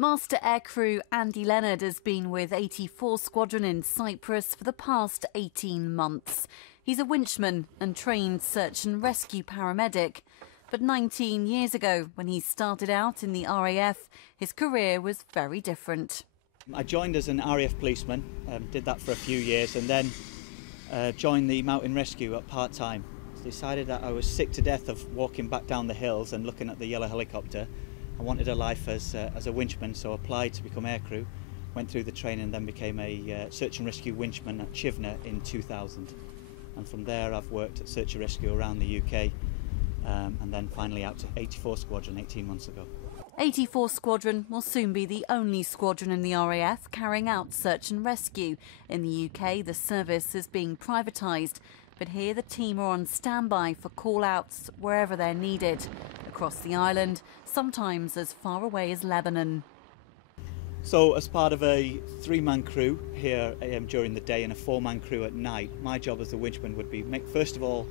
Master Aircrew Andy Leonard has been with 84 Squadron in Cyprus for the past 18 months. He's a winchman and trained search and rescue paramedic. But 19 years ago, when he started out in the RAF, his career was very different. I joined as an RAF policeman, did that for a few years, and then joined the mountain rescue at part-time. Decided that I was sick to death of walking back down the hills and looking at the yellow helicopter. I wanted a life as a winchman, so applied to become aircrew, went through the training and then became a search and rescue winchman at Chivner in 2000. And from there I've worked at search and rescue around the UK and then finally out to 84 Squadron 18 months ago. 84 Squadron will soon be the only squadron in the RAF carrying out search and rescue. In the UK, the service is being privatised, but here the team are on standby for call-outs wherever they're needed. Across the island, sometimes as far away as Lebanon. So as part of a 3-man crew here during the day and a 4-man crew at night, my job as the winchman would be, first of all,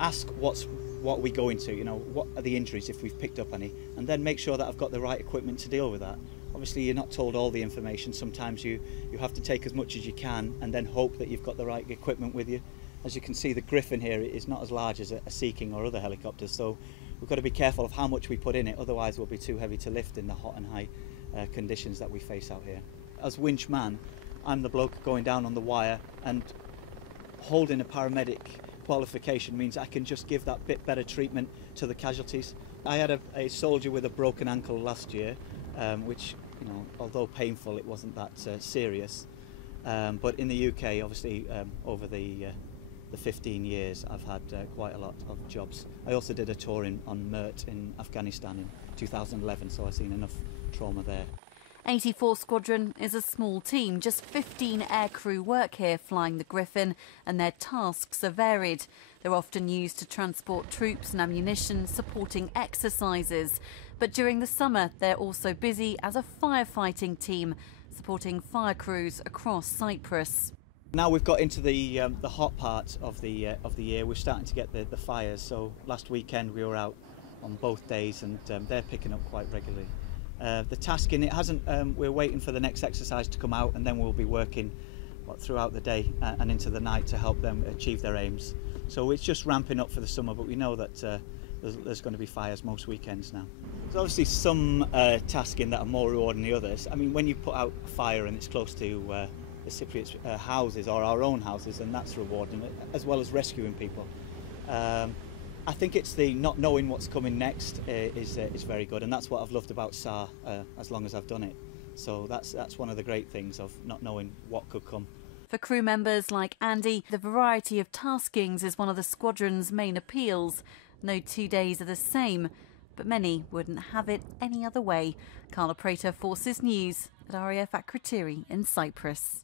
ask what are we going to, what are the injuries if we've picked up any, and then make sure that I've got the right equipment to deal with that. Obviously you're not told all the information, sometimes you have to take as much as you can and then hope that you've got the right equipment with you. As you can see, the Griffin here is not as large as a Sea King or other helicopters, so we've got to be careful of how much we put in it, otherwise we'll be too heavy to lift in the hot and high conditions that we face out here. As winchman, I'm the bloke going down on the wire, and holding a paramedic qualification means I can just give that bit better treatment to the casualties. I had a soldier with a broken ankle last year, which, although painful, it wasn't that serious. But in the UK, obviously, over the 15 years, I've had quite a lot of jobs. I also did a tour on MERT in Afghanistan in 2011, so I've seen enough trauma there. 84 Squadron is a small team. Just 15 aircrew work here flying the Griffin, and their tasks are varied. They're often used to transport troops and ammunition, supporting exercises. But during the summer, they're also busy as a firefighting team, supporting fire crews across Cyprus. Now we've got into the hot part of the year, we're starting to get the fires. So last weekend we were out on both days, and they're picking up quite regularly. The tasking, it hasn't. We're waiting for the next exercise to come out, and then we'll be working throughout the day and into the night to help them achieve their aims. So it's just ramping up for the summer, but we know that there's going to be fires most weekends now. There's obviously some tasking that are more rewarding than the others. I mean, when you put out a fire and it's close to the Cypriots' houses or our own houses, and that's rewarding, as well as rescuing people. I think it's the not knowing what's coming next is very good, and that's what I've loved about SAR as long as I've done it. So that's one of the great things of not knowing what could come. For crew members like Andy, the variety of taskings is one of the squadron's main appeals. No 2 days are the same, but many wouldn't have it any other way. Carla Prater, Forces News at RAF Akrotiri in Cyprus.